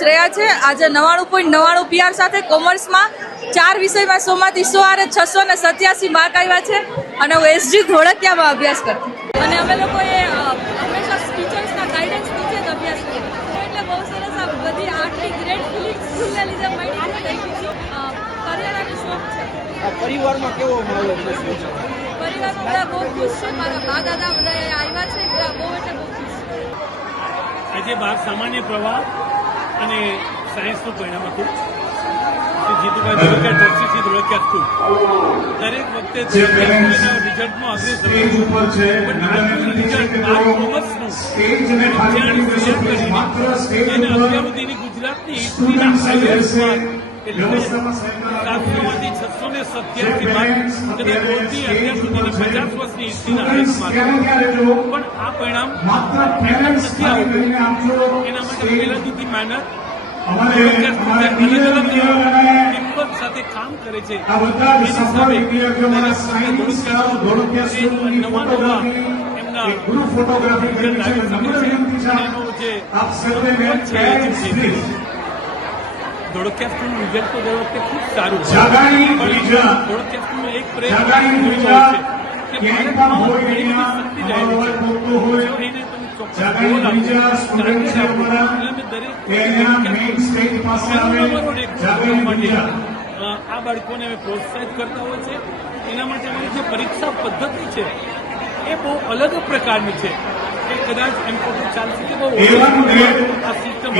જ રહ્યા છે। આજે 99.99 PR સાથે કોમર્સમાં 4 વિષયમાં 100 માંથી 100 આરે 687 માર્ક આવ્યા છે અને હું એસજી ધોળકિયામાં અભ્યાસ કરતી અને અમે લોકોએ હંમેશા ટીચર્સના ગાઈડન્સ નીચે જ અભ્યાસ કર્યો એટલે બહુ સરસ આ બધી આટલી ગ્રેટ ફિલિંગ સ્કૂલના લીધે મળી થઈ ગઈ છે। કરિયરનો શોખ છે। પરિવારમાં કેવો માહોલ છે? પરિવારમાં બધા બહુ ખુશ છે। મારા બા દાદા બધા આવ્યા છે બધા બહુ એટલે બહુ ખુશ છે। આજે 12 સામાન્ય પ્રવાહ અને સાયન્સનું પરિણામ હતું। જીતુભાઈ ધોળકિયા ટ્રસ્ટી ધોળકિયા સ્કૂલ દરેક વખતે રિઝલ્ટમાં અગ્રેસર અત્યાર સુધીની ગુજરાતની હિસ્ટ્રીના 700માંથી 687 માર્ક કદાચ બોલતી અત્યાર સુધીની 50 વર્ષની હિસ્ટ્રીના હાઈએસ્ટ માર્ક પણ આ પરિણામ નથી આવતું એના માટે પહેલા સુધી મહેનત અલગ અલગ કિંમત સાથે કામ કરે છે। નવા એમના ધોળકિયા સ્કૂલનું રિઝલ્ટ તો દર વખતે ખૂબ સારું છે। ધોળકિયા સ્કૂલનો એક પ્રયત્ન છે કે બાળકમાં ઘણી બધી શક્તિ રહેલી છે જો એને તમે ચોક્કસ ગોલ આપો એટલે અમે દરેક માટે આ બાળકોને અમે પ્રોત્સાહિત કરતા હોય છે। એના માટે અમારી જે પરીક્ષા પદ્ધતિ છે એ બહુ અલગ પ્રકારની છે કે કદાચ એમ તો ચાલશે કે બહુ આ સિસ્ટમ